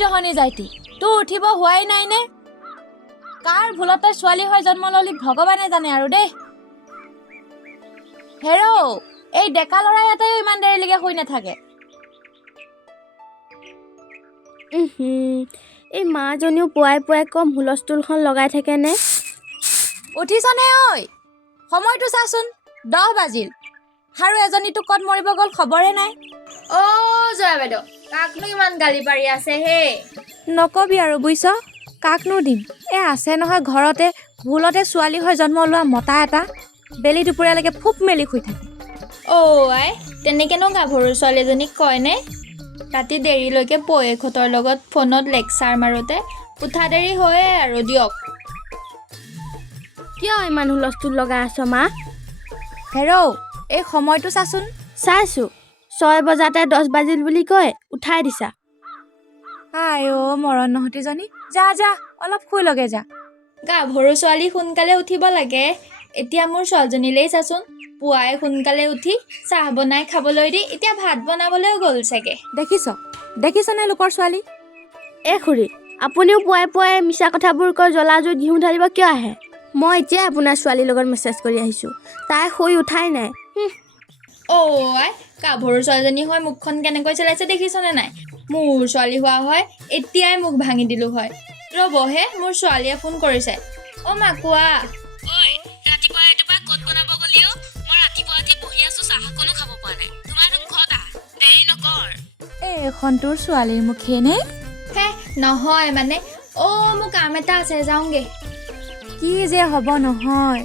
জহনী যাইতি তোৰ উঠিব হোৱাই নাই নে কাৰ ভুলত তই ছোৱালী হৈ জন্ম ললি ভগৱানে জানে আৰু দেই হেৰ এই ডেকা ল'ৰা এটাইও ইমান দেৰিলৈকে শুই নাথাকে এই মাজনীও পুৱাই পুৱাই কম হুলস্থুলখন লগাই থাকে নে উঠিছনে ঐ সময়টো চাচোন 10 বাজিল আৰু এজনীটো ক'ত মৰিব গ'ল খবৰে নাই জয়া বাইদেউ কাকনো ইমান গালি পাৰি আছে হে নকবি আৰু বুইছ কাকনো দিম আছে নহয় ঘৰতে ভুলতে ছোৱালী হৈ জন্ম লোৱা মতা এটা বেলি দুপৰীয়ালৈকে ফুপ মেলি শুই থাকে আই তেনেকেনো গাভৰু ছোৱালীজনীক কয়নে ৰাতি দেৰিলৈকে পয়েকহঁতৰ লগত ফোনত লেকচাৰ মাৰোতে উঠা দেৰি হয়ে আৰু দিয়ক কিয় ইমান হুলস্থুল লগাই আছ মা হেৰ এই সময়টো চাচোন চাইছো 6 বজাতে 10 বাজিল বুলি কয় উঠাই দিছা মৰণ নহতীজনী যা যা অলপ শুই লগে যা গাভৰু ছোৱালী সোনকালে উঠিব লাগে এতিয়া মোৰ ছোৱালীজনীলেই চাচোন পুৱাই সোনকালে উঠি চাহ বনাই খাবলৈ দি এতিয়া ভাত বনাবলৈও গ'ল চাগে দেখিছনে লোকৰ ছোৱালী খুৰী আপুনিও পুৱাই পুৱাই মিছা কথাবোৰ কৈ জ্বলা জুই ঘিউ ঢালিব কিয় আহে মই এতিয়া আপোনাৰ ছোৱালীৰ লগত মেছেজ কৰি আহিছোঁ তাই শুই উঠাই নাই আই গাভৰু ছোৱালীজনী হৈ মুখখন কেনেকৈ চলাইছে দেখিছনে নাই মোৰ ছোৱালী হোৱা হয় এতিয়াই মুখ ভাঙি দিলোঁ হয় ৰ'বহে মোৰ ছোৱালীয়ে ফোন কৰিছে মা কোৱা ৰাতিপুৱা এটোপা ক'ত বনাব গলিও মই ৰাতিপুৱা উঠি বহি আছো চাহ অকণো খাব পৰা নাই তোমাৰ ঘৰত দেৰি নকৰ এইখন তোৰ ছোৱালীৰ মুখে নে নহয় মানে মোৰ কাম এটা আছে যাওঁগে কি যে হ'ব নহয়